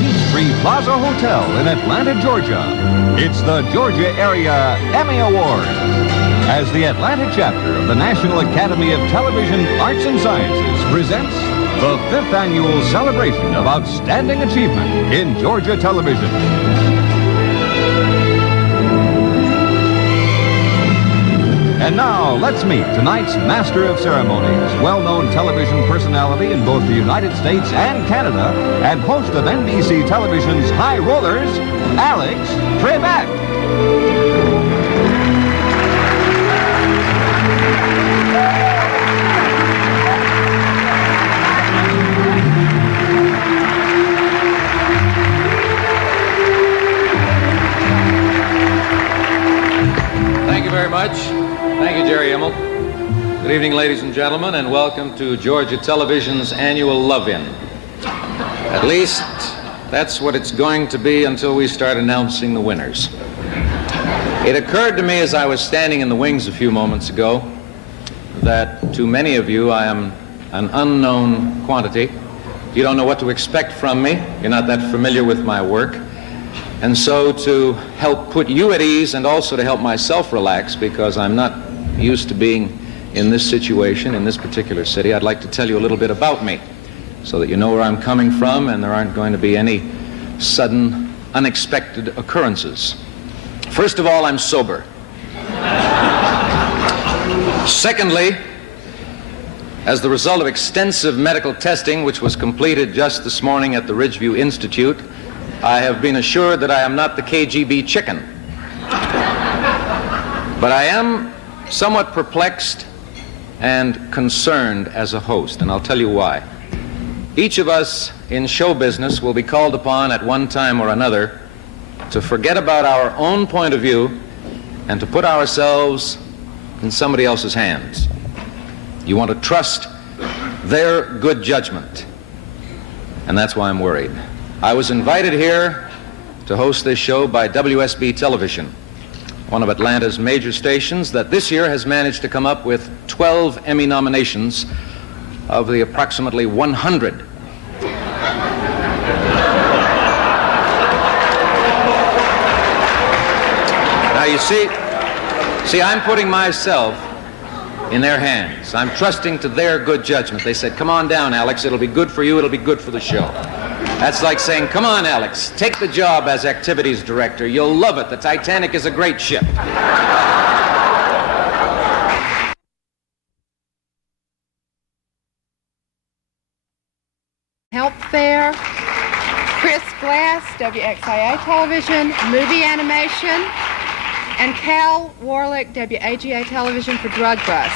Peachtree Plaza Hotel in Atlanta, Georgia. It's the Georgia Area Emmy Award. As the Atlanta chapter of the National Academy of Television Arts and Sciences presents the 5th annual celebration of outstanding achievement in Georgia television. And now, let's meet tonight's Master of Ceremonies, well-known television personality in both the United States and Canada, and host of NBC Television's High Rollers, Alex Trebek. Thank you very much. Thank you, Jerry Immel. Good evening, ladies and gentlemen, and welcome to Georgia Television's annual Love-In. At least, that's what it's going to be until we start announcing the winners. It occurred to me as I was standing in the wings a few moments ago that to many of you I am an unknown quantity. You don't know what to expect from me. You're not that familiar with my work. And so to help put you at ease and also to help myself relax, because I'm not used to being in this situation, in this particular city, I'd like to tell you a little bit about me so that you know where I'm coming from and there aren't going to be any sudden, unexpected occurrences. First of all, I'm sober. Secondly, as the result of extensive medical testing, which was completed just this morning at the Ridgeview Institute, I have been assured that I am not the KGB chicken. But I am somewhat perplexed and concerned as a host, and I'll tell you why. Each of us in show business will be called upon at one time or another to forget about our own point of view and to put ourselves in somebody else's hands. You want to trust their good judgment, and that's why I'm worried. I was invited here to host this show by WSB Television, one of Atlanta's major stations that this year has managed to come up with 12 Emmy nominations of the approximately 100. Now you see, I'm putting myself in their hands. I'm trusting to their good judgment. They said, "Come on down, Alex. It'll be good for you. It'll be good for the show." That's like saying, "Come on, Alex, take the job as activities director. You'll love it. The Titanic is a great ship." Health Fair, Chris Glass, WXIA Television, Movie Animation, and Cal Warlick, WAGA Television for Drug Bust.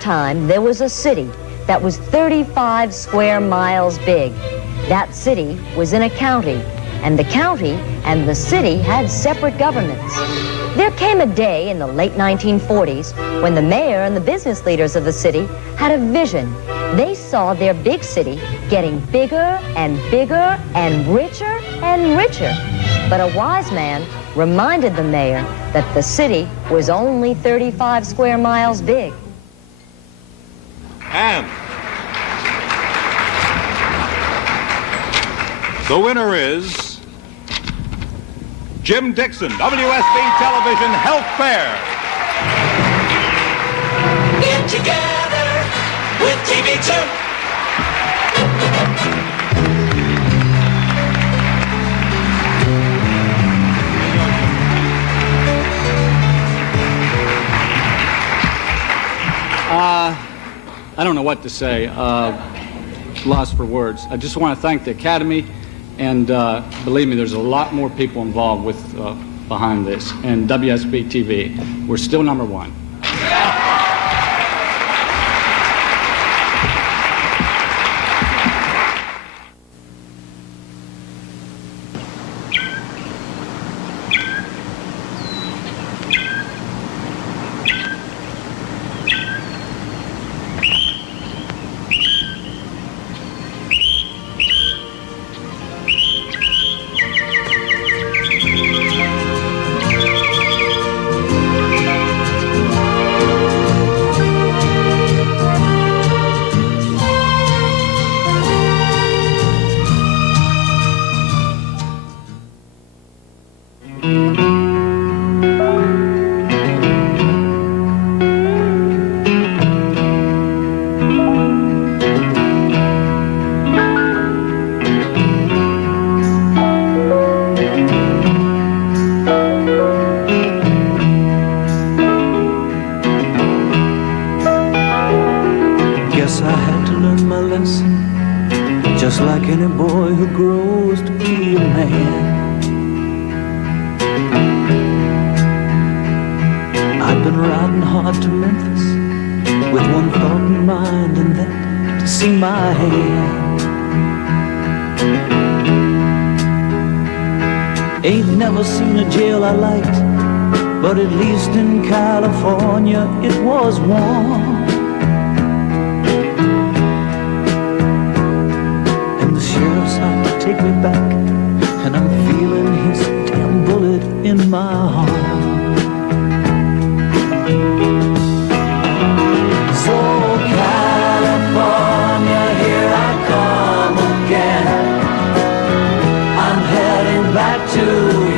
Time, there was a city that was 35 square miles big. That city was in a county, and the county and the city had separate governments. There came a day in the late 1940s when the mayor and the business leaders of the city had a vision. They saw their big city getting bigger and bigger and richer and richer. But a wise man reminded the mayor that the city was only 35 square miles big. And the winner is Jim Dixon, WSB Television Health Fair. Get together with TV2. I don't know what to say. Lost for words. I just want to thank the Academy, and believe me, there's a lot more people involved with behind this. And WSB-TV, we're still number one. Just like any boy who grows to be a man, I've been riding hard to Memphis with one thought in mind, and that to see my hand. Ain't never seen a jail I liked, but at least in California it was warm. Sheriff's out to take me back, and I'm feeling his damn bullet in my heart. So California, here I come again. I'm heading back to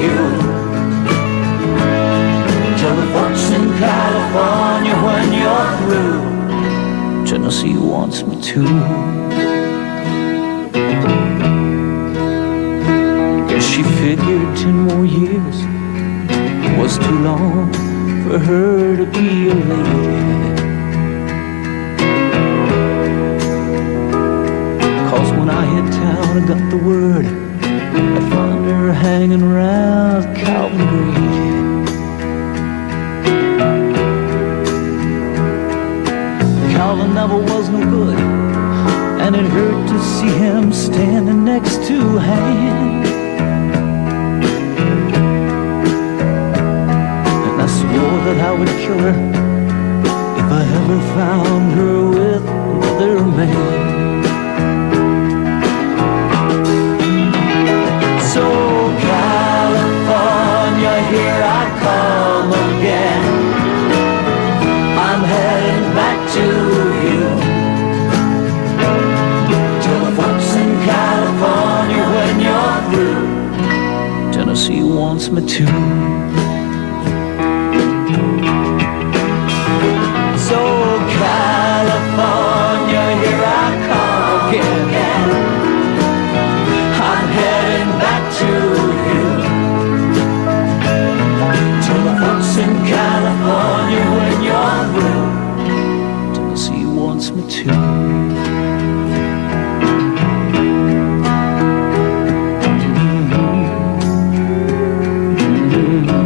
you. Tell the folks in California when you're through, Tennessee wants me to. She figured 10 more years was too long for her to be a lady. 'Cause when I hit town, I got the word I found her hanging around Calvin Green. Calvin never was no good, and it hurt to see him standing next to Hank. That I would kill her if I ever found her with another man. So California, here I come again. I'm heading back to you. Tell the folks in California when you're through, Tennessee wants me to. So California, here I come again. I'm heading back to you. Tell the folks in California when you're through, Tennessee wants me to. Mm-hmm.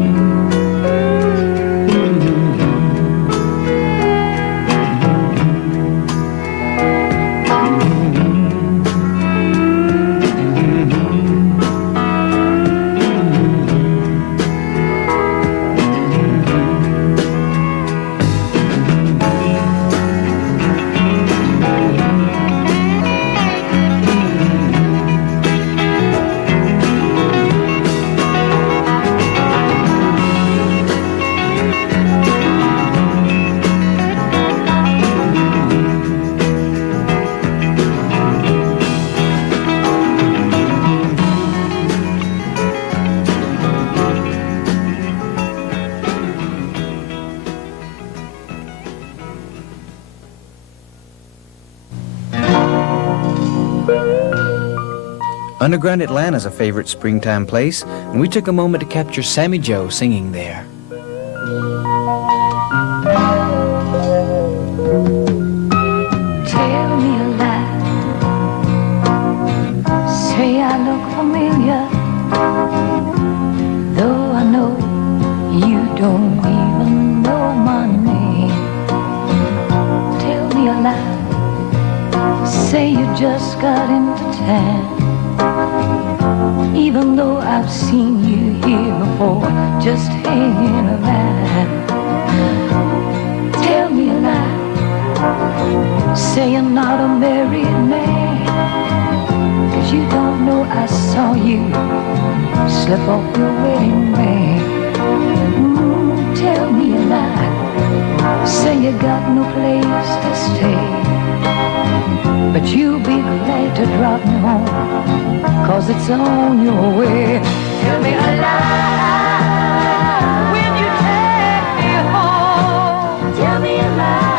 Underground Atlanta's a favorite springtime place, and we took a moment to capture Sammy Joe singing there. Tell me a lie. Say I look familiar, though I know you don't even know my name. Tell me a lie. Say you just got into town, even though I've seen you here before, just hanging around. Tell me a lie. Say you're not a married man, 'cause you don't know I saw you slip off your wedding ring. Tell me a lie. Say you got no place to stay, but you'll be glad to drop me home, 'cause it's on your way. Tell me a lie when you take me home. Tell me a lie.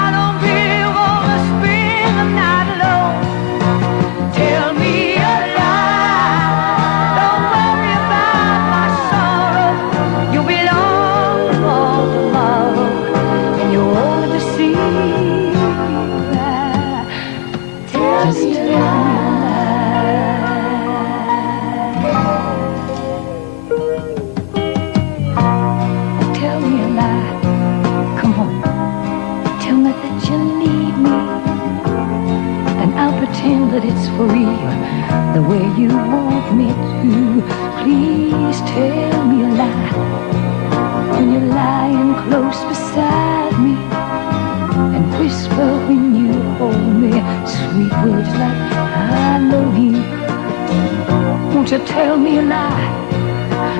I don't really wanna spend the night alone. Tell me a lie. Don't worry about my sorrow. You'll be long for tomorrow, and you want to see right. Tell me a lie. Tell me a lie. Come on. Tell me that you need me, and I'll pretend that it's for real, the way you want me to. Please tell me a lie. When you're lying close beside me, and whisper when you hold me sweet words like I love you. Won't you tell me a lie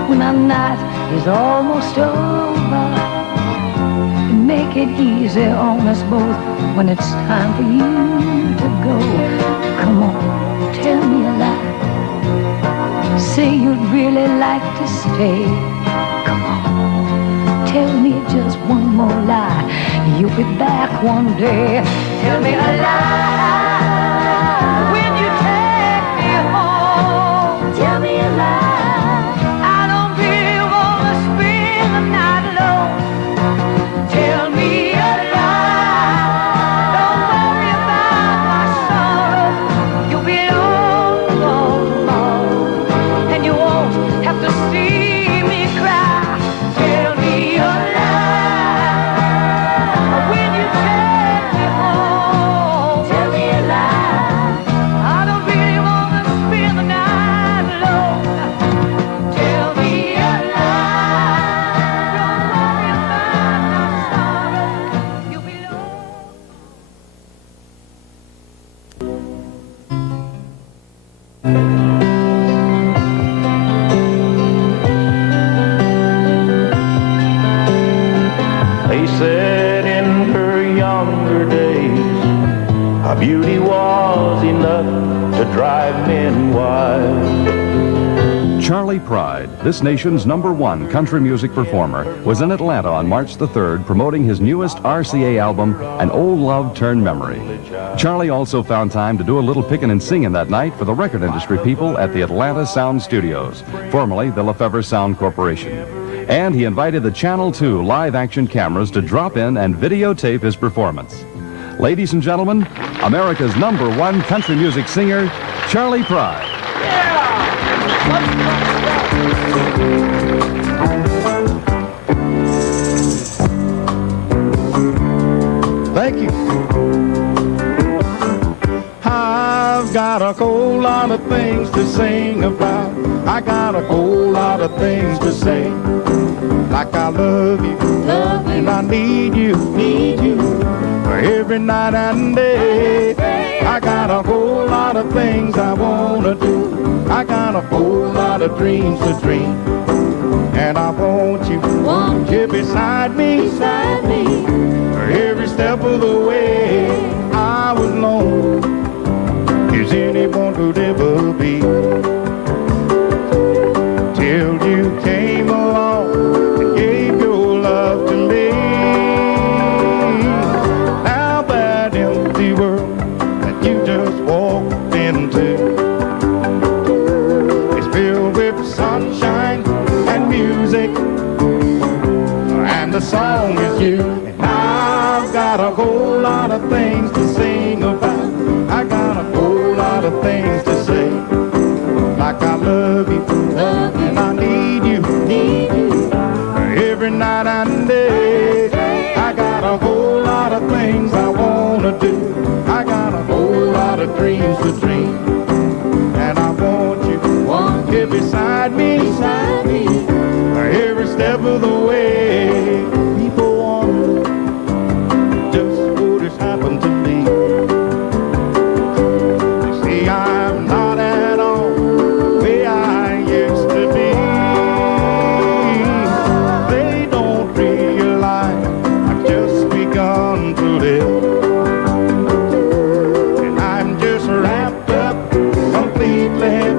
when our night is almost over, and make it easy on us both when it's time for you to go. Come on, tell me a lie. Say you'd really like to stay. Come on, tell me just one more lie. You'll be back one day. Tell me a lie when you take me home. Tell me a lie. I don't really wanna spend the night alone. Tell me a lie. Don't worry about my sorrow. You'll be long for tomorrow, and you won't have to see me cry. Tell me a lie when you take me home. Tell me a lie. I don't really wanna spend the night alone. Tell me a lie. Don't worry about my sorrow. You'll be long. They said in her younger days, her beauty was enough to drive men wild. Charlie Pride, this nation's #1 country music performer, was in Atlanta on March the 3rd promoting his newest RCA album, An Old Love Turned Memory. Charlie also found time to do a little picking and singing that night for the record industry people at the Atlanta Sound Studios, formerly the Lefevre Sound Corporation. And he invited the Channel 2 live-action cameras to drop in and videotape his performance. Ladies and gentlemen, America's #1 country music singer, Charlie Pride. Thank you. I've got a whole lot of things to sing about. I got a whole lot of things to say. Like I love you, and I need you, every night and day. I got a whole lot of things I wanna do. I got a whole lot of dreams to dream. And I want you here beside me, every step of the way. I was alone as anyone could ever be, till you came along and gave your love to me. Now that empty world that you just walked into, sunshine and music, and the song is you. And I've got a whole lot of things to sing about. I got a whole lot of things to say, like I love you, and I need you, every night and day. I got a whole lot of things I want to do. I got a whole lot of dreams to dream, and I want you here beside me, every step of the way. People wonder just what has happened to me. They say I'm not at all the way I used to be. They don't realize I've just begun to live, and I'm just wrapped up completely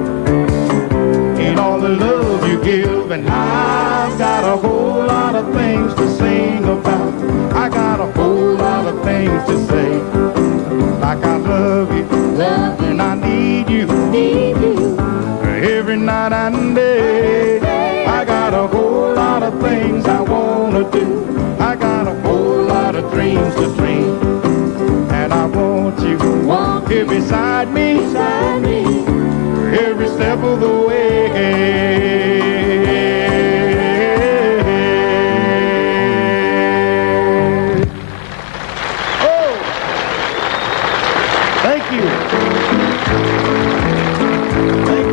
in all the love you give. And I've got a whole lot of things to sing about. I got a whole lot of things to say, like I love you, and I need you, every night and day. I got a whole lot of things I want to do. I got a whole lot of dreams to dream, and I want you here beside me, every step of the way. Oh, thank you. Thank you.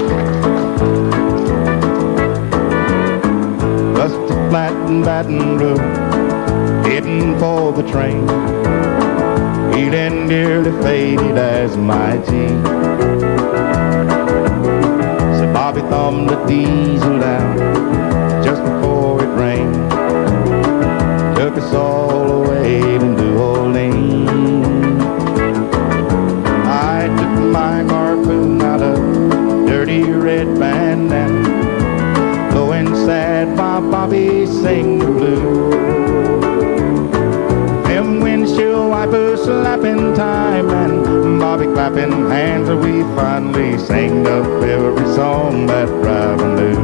Busted flat in Baton Rouge, heading for the train, feeling nearly faded as my jeans. So Bobby thumbed the diesel down just before it rained, took us all away to New Orleans. I took my harpoon out of dirty red bandana, blowing sad while Bobby sang the blues. Them windshield wipers slapping time and Bobby clapping hands, and we finally sang up every song that driver knew.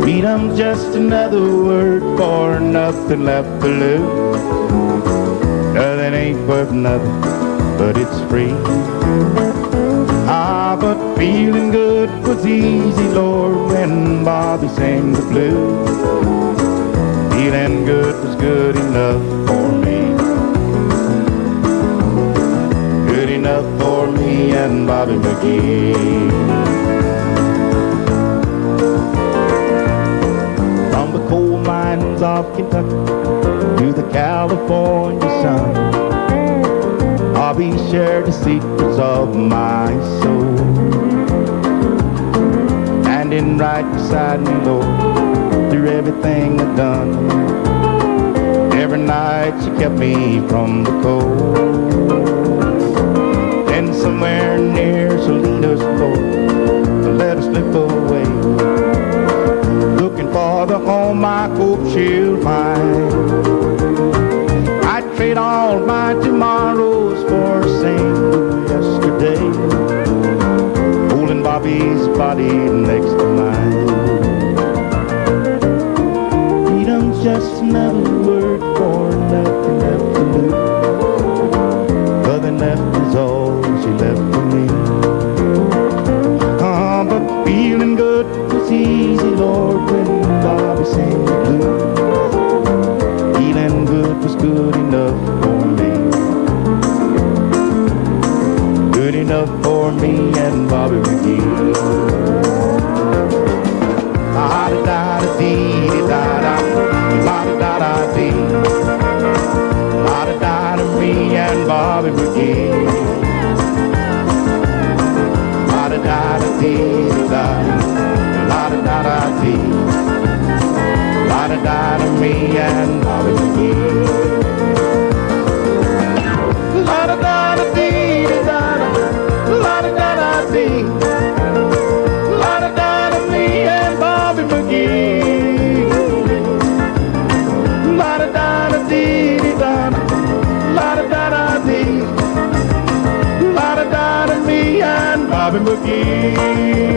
Freedom's just another word for nothing left to lose. Nothing ain't worth nothing, but it's free. Ah, but feeling good was easy, Lord, when Bobby sang the blues. Feeling good was good enough for me, good enough for me and Bobby McGee. From the coal mines of Kentucky to the California sun, Bobby shared the secrets of my soul. Standing right beside me, Lord, through everything I've done. Every night she kept me from the cold. Then somewhere near Salinas, Lord, let her slip away, looking for the home I hope she'll find. I'd trade all my tomorrows for a single yesterday, holding Bobby's body next to mine. Freedom's just another word for nothing left to lose. Nothing left is all she left for me. But feeling good was easy, Lord, when Bobby sang the blues. Feeling good was good enough for me, good enough for me and Bobby McGee. La-da-da-da-dee-da-da, la-da-da-da-dee, la-da-da-da, me and Bobby McGee. La-da-da-da-dee-da, la-da-da-da-dee, la-da-da-da, me and Bobby McGee. La-da-da-da-dee-da-da, la-da-da-da-dee, la-da-da-da, me and Bobby McGee. La-da-da-da-dee-da, la-da-da-da-dee, la-da-da-da, me and Bobby McGee.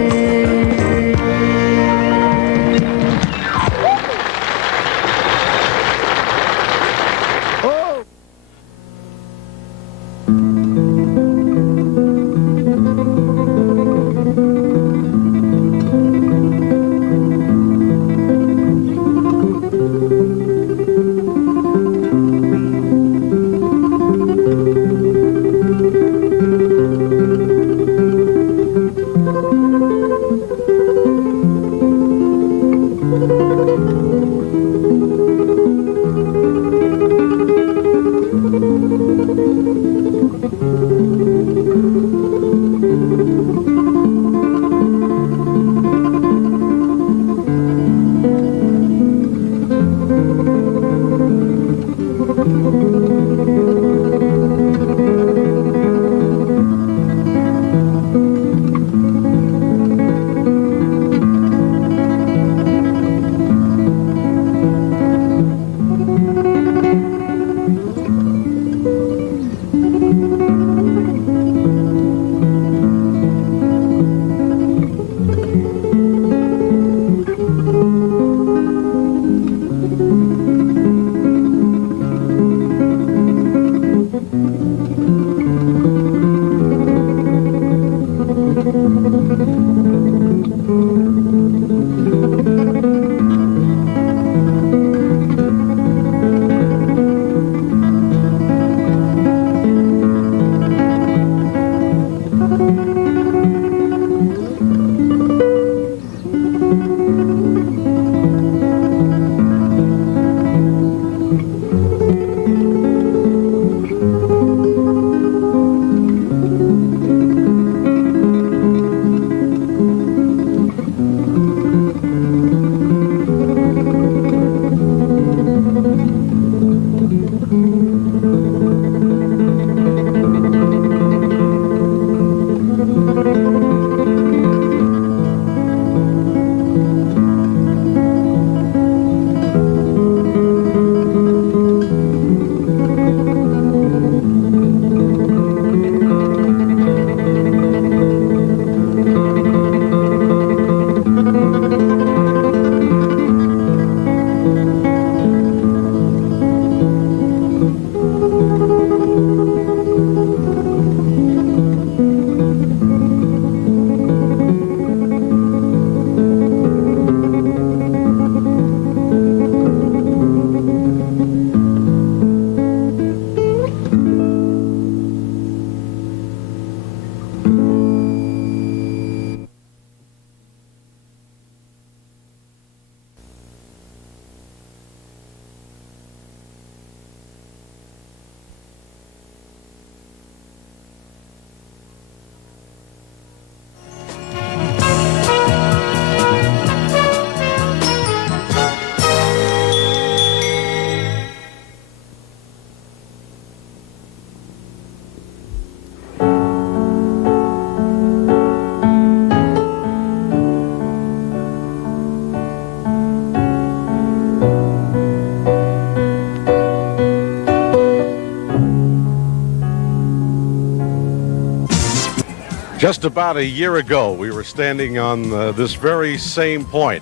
Just about a year ago, we were standing on this very same point.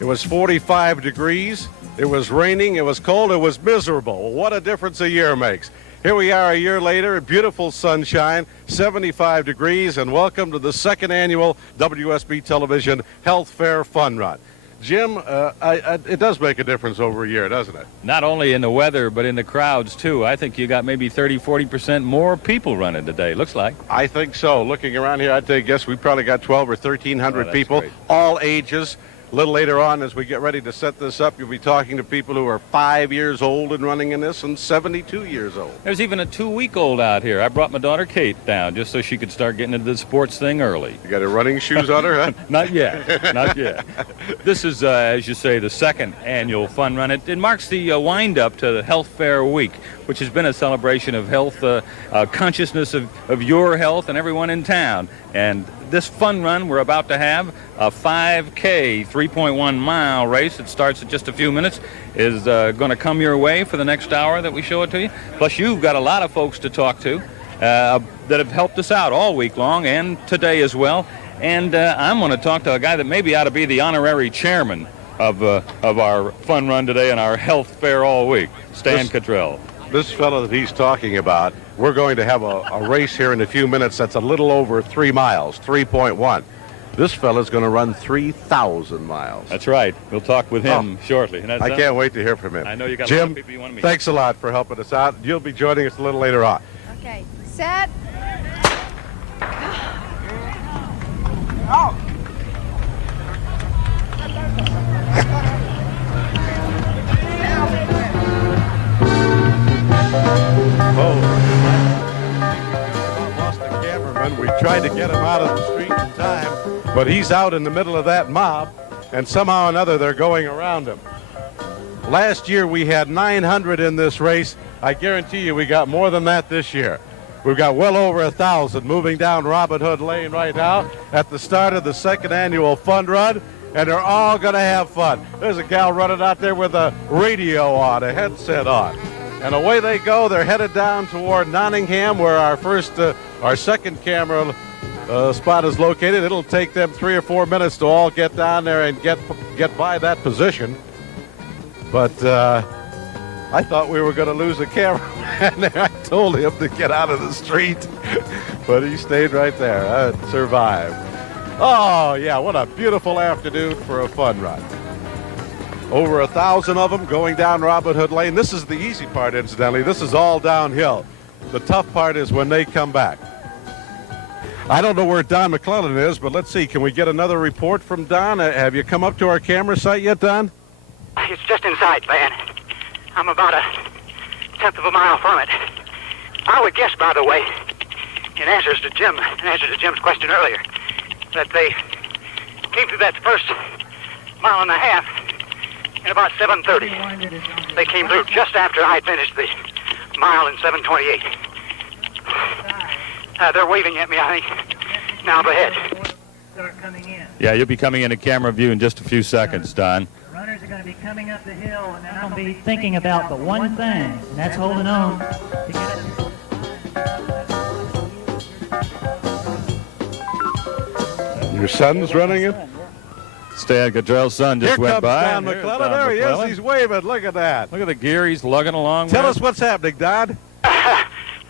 It was 45 degrees. It was raining. It was cold. It was miserable. What a difference a year makes. Here we are a year later, beautiful sunshine, 75 degrees, and welcome to the second annual WSB Television Health Fair Fun Run. Jim, it does make a difference over a year, doesn't it? Not only in the weather, but in the crowds, too. I think you got maybe 30-40% more people running today, looks like. I think so. Looking around here, I'd guess we probably got 12 or 1,300 people, great. all ages. A little later on, as we get ready to set this up, you'll be talking to people who are 5 years old and running in this and 72 years old. There's even a 2-week-old out here. I brought my daughter Kate down just so she could start getting into the sports thing early. You got her running shoes on her, huh? Not yet. Not yet. This is, as you say, the second annual fun run. It marks the wind-up to the Health Fair Week, which has been a celebration of health, consciousness of your health and everyone in town. And this fun run we're about to have, a 5K, 3.1-mile race that starts in just a few minutes, is going to come your way for the next hour that we show it to you. Plus, you've got a lot of folks to talk to that have helped us out all week long and today as well. And I'm going to talk to a guy that maybe ought to be the honorary chairman of our fun run today and our health fair all week, Stan Cottrell. This fellow that he's talking about, we're going to have a race here in a few minutes that's a little over 3 miles, 3.1. This fella's going to run 3,000 miles. That's right. We'll talk with him shortly. I can't wait to hear from him. I know you got Jim, a lot of people you want to meet. Thanks a lot for helping us out. You'll be joining us a little later on. Okay, set. Oh. Lost the cameraman. We tried to get him out of the street in time, but he's out in the middle of that mob, and somehow or another they're going around him. Last year we had 900 in this race. I guarantee you we got more than that this year. We've got well over 1,000 moving down Robin Hood Lane right now at the start of the second annual fun run, and they're all going to have fun. There's a gal running out there with a radio on, a headset on. And away they go. They're headed down toward Nottingham, where our second camera spot is located. It'll take them 3 or 4 minutes to all get down there and get by that position. But I thought we were going to lose a cameraman. I told him to get out of the street, but he stayed right there and survived. Oh, yeah, what a beautiful afternoon for a fun run. Over 1,000 of them going down Robin Hood Lane. This is the easy part, incidentally. This is all downhill. The tough part is when they come back. I don't know where Don McClellan is, but let's see. Can we get another report from Don? Have you come up to our camera site yet, Don? It's just inside, Van. I'm about 1/10 of a mile from it. I would guess, by the way, in answer to Jim's question earlier, that they came through that first mile and a half in about 7:30. They came through just after I had finished the mile in 7:28. They're waving at me, I think, now up ahead. Yeah, you'll be coming into camera view in just a few seconds, Don. Runners are going to be coming up the hill, and they're going to be thinking about the one thing, and that's holding on to get it. Your son's running it? Stan Cottrell's son just went by. Here comes Don McClellan. There he is. He's waving. Look at that. Look at the gear he's lugging along. Tell us what's happening, Don.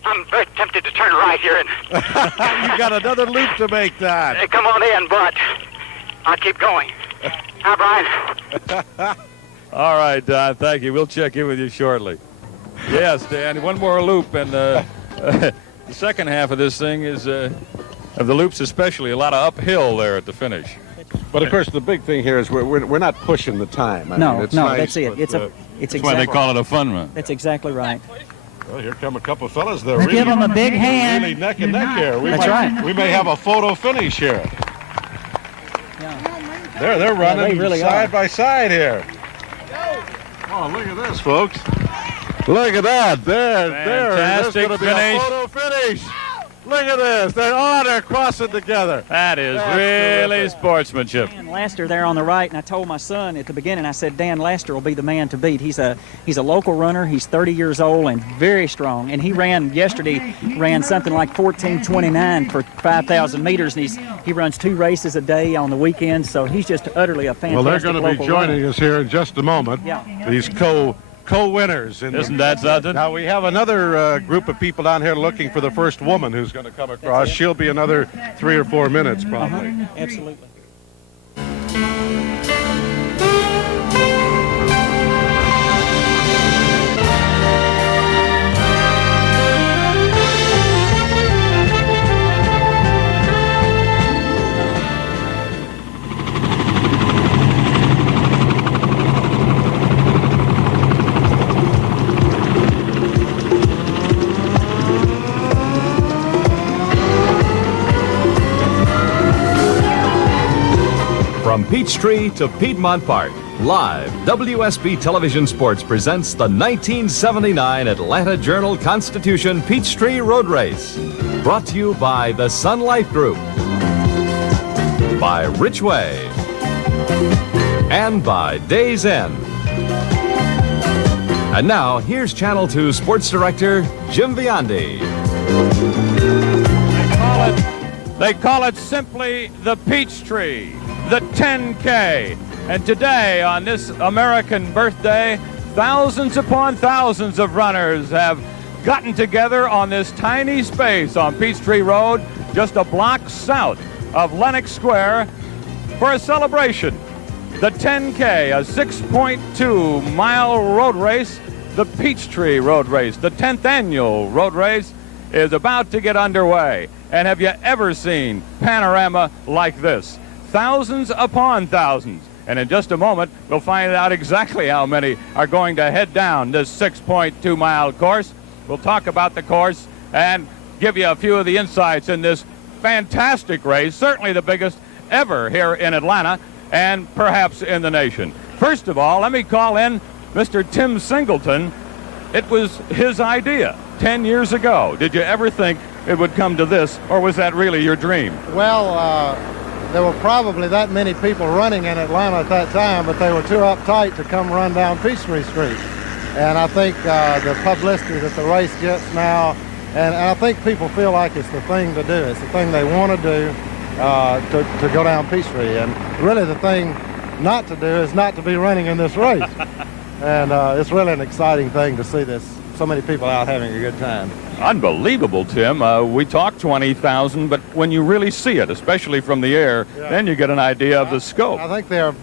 I'm very tempted to turn right here and... You got another loop to make, Don. Come on in, but I'll keep going. Hi, Brian. All right, Don. Thank you. We'll check in with you shortly. Yes, Dan. One more loop, and the second half of this thing is of the loops, especially a lot of uphill there at the finish. But of course, the big thing here is we're not pushing the time. I mean, it's nice, that's it. But, it's that's why they call it a fun run. That's exactly right. Well, here come a couple of fellas. They're give them a big hand. Really neck and neck here. That's right. We may have a photo finish here. They're running really side by side here. Oh, look at this, folks. Look at that. There's going to be a photo finish. Look at this. They're crossing together. That is really terrific. sportsmanship. Dan Laster there on the right, and I told my son at the beginning, I said, Dan Laster will be the man to beat. He's a local runner. He's 30 years old and very strong. And he ran yesterday, something like 14:29 for 5,000 meters, and he runs 2 races a day on the weekends, so he's just utterly a fantastic Well, they're going to be local joining runner. us here in just a moment. Yeah. These co-winners. Isn't that something? Now, we have another group of people down here looking for the first woman who's going to come across. She'll be another 3 or 4 minutes, probably. Absolutely. From Peachtree to Piedmont Park, live, WSB Television Sports presents the 1979 Atlanta Journal-Constitution Peachtree Road Race. Brought to you by the Sun Life Group, by Richway, and by Days End. And now, here's Channel 2 Sports Director Jim Biondi. They call it simply the Peachtree, the 10K. And today, on this American birthday, thousands upon thousands of runners have gotten together on this tiny space on Peachtree Road, just a block south of Lenox Square, for a celebration. The 10K, a 6.2-mile road race, the Peachtree Road Race, the 10th annual road race, is about to get underway. And have you ever seen panorama like this? Thousands upon thousands. And in just a moment, we'll find out exactly how many are going to head down this 6.2-mile course. We'll talk about the course and give you a few of the insights in this fantastic race, certainly the biggest ever here in Atlanta and perhaps in the nation. First of all, let me call in Mr. Tim Singleton. It was his idea 10 years ago. Did you ever think it would come to this, or was that really your dream? Well, there were probably that many people running in Atlanta at that time, but they were too uptight to come run down Peachtree Street. And I think the publicity that the race gets now, and I think people feel like it's the thing to do. It's the thing they want to do to go down Peachtree. And really the thing not to do is not to be running in this race. And it's really an exciting thing to see this, so many people out having a good time. Unbelievable, Tim. We talk 20,000, but when you really see it, especially from the air, then you get an idea of the scope. I think they're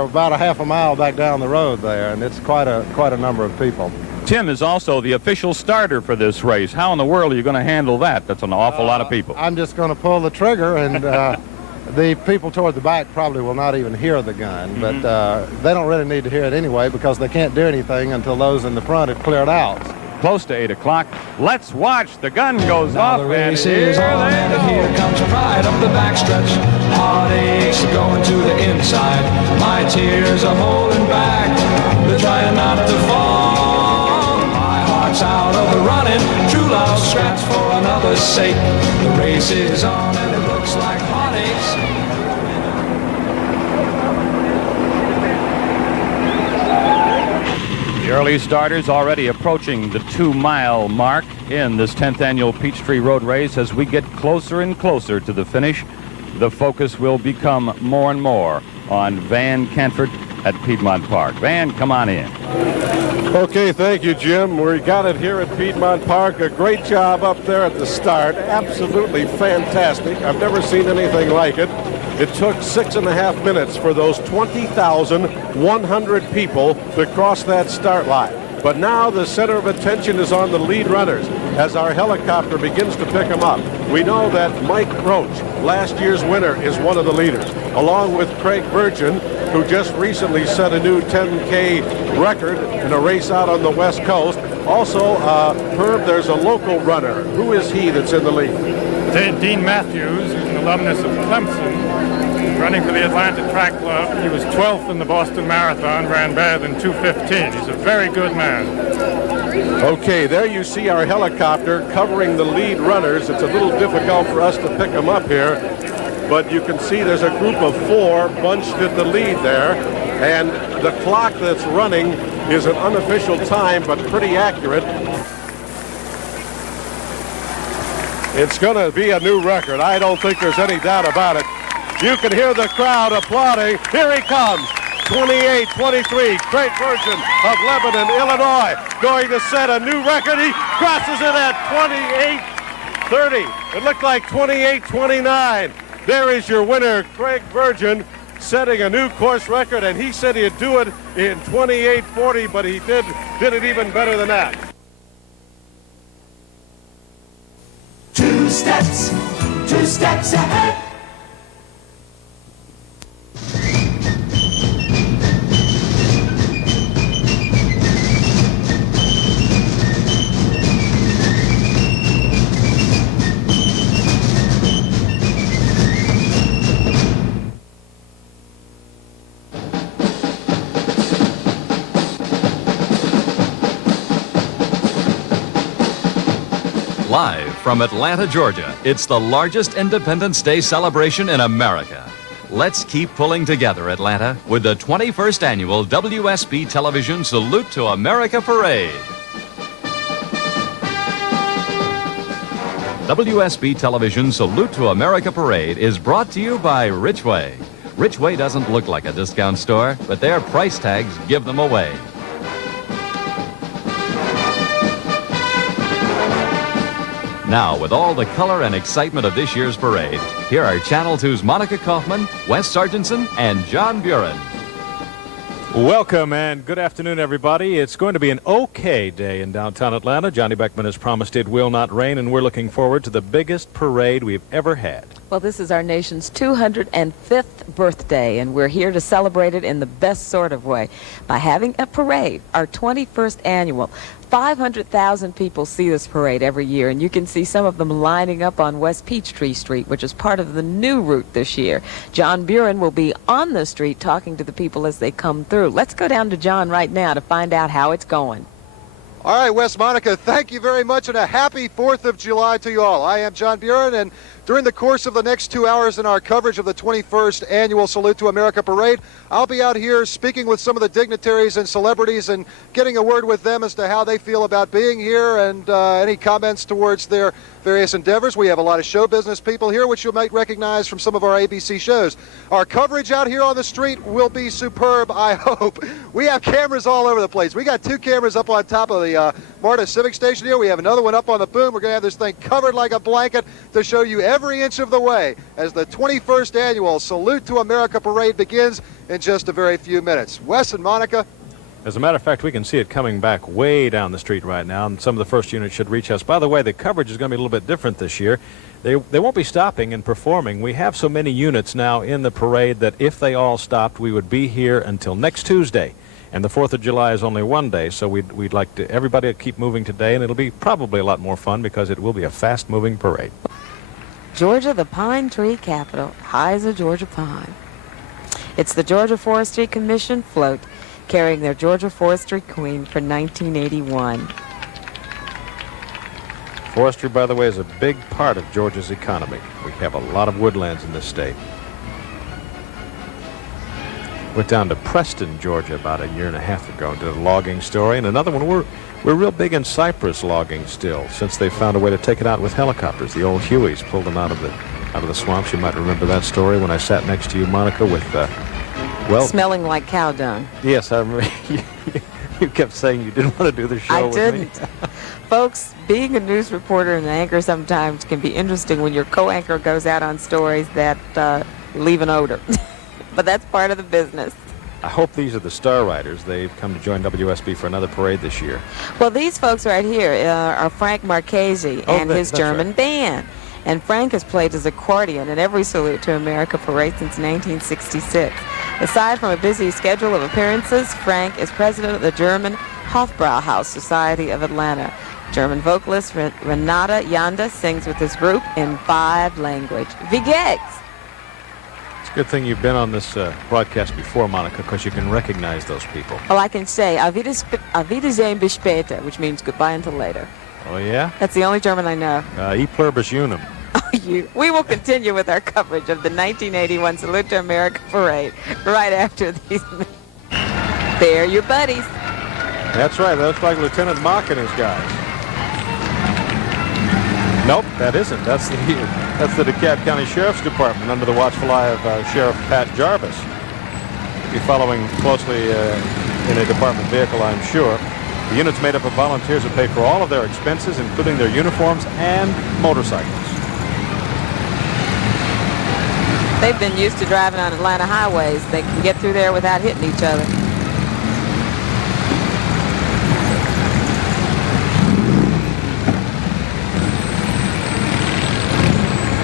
about a half a mile back down the road there, and it's quite a number of people. Tim is also the official starter for this race. How in the world are you going to handle that? That's an awful lot of people. I'm just going to pull the trigger, and the people toward the back probably will not even hear the gun, but they don't really need to hear it anyway because they can't do anything until those in the front have cleared out. Close to 8 o'clock. Let's watch. The gun goes Now off. the race is on, and here comes pride up the backstretch. Heartaches are going to the inside. My tears are holding back. They're trying not to fall. My heart's out of the running. True love scraps for another's sake. The race is on, and it looks like heartaches. The early starters already approaching the 2-mile mark in this 10th annual Peachtree Road Race. As we get closer and closer to the finish, the focus will become more and more on Van Canford at Piedmont Park. Van, come on in. Okay, thank you, Jim. We got it here at Piedmont Park. A great job up there at the start. Absolutely fantastic. I've never seen anything like it. It took 6.5 minutes for those 20,100 people to cross that start line. But now the center of attention is on the lead runners as our helicopter begins to pick them up. We know that Mike Roach, last year's winner, is one of the leaders, along with Craig Virgin, who just recently set a new 10K record in a race out on the West Coast. Also, Herb, there's a local runner. Who is he that's in the lead? Dean Matthews, an alumnus of Clemson, running for the Atlanta Track Club. He was 12th in the Boston Marathon, ran better than 2:15. He's a very good man. Okay, there you see our helicopter covering the lead runners. It's a little difficult for us to pick them up here, but you can see there's a group of 4 bunched at the lead there, and the clock that's running is an unofficial time, but pretty accurate. It's going to be a new record. I don't think there's any doubt about it. You can hear the crowd applauding. Here he comes. 28-23, Craig Virgin of Lebanon, Illinois, going to set a new record. He crosses it at 28-30. It looked like 28-29. There is your winner, Craig Virgin, setting a new course record, and he said he'd do it in 28-40, but he did it even better than that. 2 steps ahead. Live from Atlanta, Georgia, it's the largest Independence Day celebration in America. Let's keep pulling together, Atlanta, with the 21st Annual WSB Television Salute to America Parade. WSB Television Salute to America Parade is brought to you by Richway. Richway doesn't look like a discount store, but their price tags give them away. Now, with all the color and excitement of this year's parade, here are Channel 2's Monica Kaufman, Wes Sargentson, and John Buren. Welcome and good afternoon, everybody. It's going to be an okay day in downtown Atlanta. Johnny Beckman has promised it will not rain, and we're looking forward to the biggest parade we've ever had. Well, this is our nation's 205th birthday, and we're here to celebrate it in the best sort of way by having a parade, our 21st annual. 500,000 people see this parade every year, and you can see some of them lining up on West Peachtree Street, which is part of the new route this year. John Buren will be on the street talking to the people as they come through. Let's go down to John right now to find out how it's going. All right, Wes, Monica, thank you very much, and a happy 4th of July to you all. I am John Buren, and during the course of the next 2 hours in our coverage of the 21st Annual Salute to America Parade, I'll be out here speaking with some of the dignitaries and celebrities and getting a word with them as to how they feel about being here and any comments towards their various endeavors. We have a lot of show business people here, which you might recognize from some of our ABC shows. Our coverage out here on the street will be superb, I hope. We have cameras all over the place. We got 2 cameras up on top of the MARTA Civic Station here. We have another one up on the boom. We're going to have this thing covered like a blanket to show you every inch of the way as the 21st Annual Salute to America Parade begins in just a very few minutes. Wes and Monica. As a matter of fact, we can see it coming back way down the street right now, and some of the first units should reach us. By the way, the coverage is going to be a little bit different this year. They won't be stopping and performing. We have so many units now in the parade that if they all stopped, we would be here until next Tuesday. And the 4th of July is only one day, so we'd like to everybody to keep moving today, and it'll be probably a lot more fun because it will be a fast-moving parade. Georgia, the pine tree capital, high as a Georgia pine. It's the Georgia Forestry Commission float carrying their Georgia Forestry Queen for 1981. Forestry, by the way, is a big part of Georgia's economy. We have a lot of woodlands in this state. Went down to Preston, Georgia about a year and a half ago and did a logging story. And another one, we're real big in cypress logging still, since they found a way to take it out with helicopters. The old Hueys pulled them out of the swamps. You might remember that story when I sat next to you, Monica, with smelling like cow dung. Yes, I remember. You kept saying you didn't want to do the show I with didn't. me. Folks, being a news reporter and an anchor sometimes can be interesting when your co-anchor goes out on stories that leave an odor. But that's part of the business. I hope these are the star riders. They've come to join WSB for another parade this year. Well, these folks right here are Frank Marchese and his German band. And Frank has played his accordion in every Salute to America parade since 1966. Aside from a busy schedule of appearances, Frank is president of the German Hofbrauhaus Society of Atlanta. German vocalist Renata Yanda sings with his group in 5 languages. Wie geht's? It's Good thing you've been on this broadcast before, Monica, because you can recognize those people. Well, I can say Auf Wiedersehen bis später, which means goodbye until later. Oh, yeah? That's the only German I know. E pluribus unum. We will continue with our coverage of the 1981 Salute to America Parade right after these. They're your buddies. That's right. That's like Lieutenant Mock and his guys. Nope, that isn't. That's the DeKalb County Sheriff's Department under the watchful eye of Sheriff Pat Jarvis. Be following closely in a department vehicle, I'm sure. The unit's made up of volunteers who pay for all of their expenses, including their uniforms and motorcycles. They've been used to driving on Atlanta highways. They can get through there without hitting each other.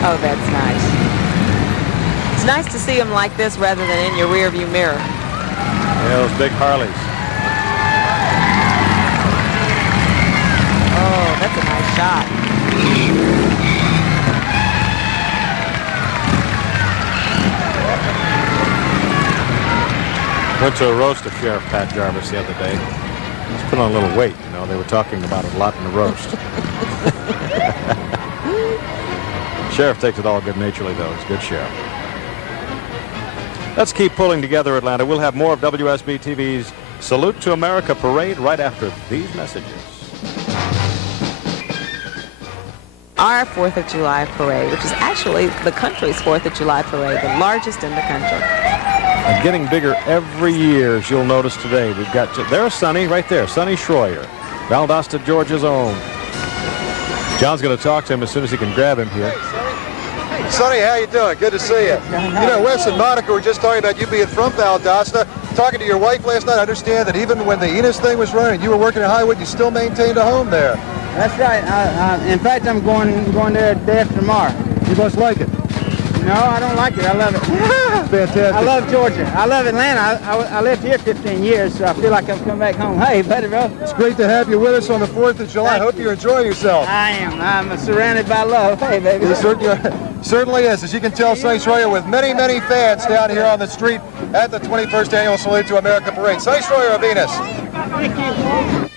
Oh, that's nice. It's nice to see them like this rather than in your rearview mirror. Yeah, those big Harleys. Oh, that's a nice shot. Went to a roast of Sheriff Pat Jarvis the other day. He's put on a little weight, you know. They were talking about it a lot in the roast. Sheriff takes it all good-naturedly, though. He's a good sheriff. Let's keep pulling together, Atlanta. We'll have more of WSB-TV's Salute to America Parade right after these messages. Our 4th of July parade, which is actually the country's 4th of July parade, the largest in the country. And getting bigger every year, as you'll notice today. We've got, there's Sonny right there, Sonny Schroyer, Valdosta, Georgia's own. John's going to talk to him as soon as he can grab him here. Sonny, how you doing? Good to see you. You know, Wes and Monica were just talking about you being from Valdosta. Talking to your wife last night, I understand that even when the Enos thing was running, you were working in Highwood, you still maintained a home there. That's right. In fact, I'm going there the day after tomorrow. You must like it. No, I don't like it. I love it. Fantastic. I love Georgia. I love Atlanta. I lived here 15 years, so I feel like I've come back home. Hey, buddy, bro. It's great to have you with us on the 4th of July. I hope you're enjoying yourself. I am. I'm surrounded by love. Hey, baby. It certainly is. As you can tell, Sonny Schroyer with many, many fans down here on the street at the 21st Annual Salute to America Parade. Sonny Schroyer of Enos. Thank you.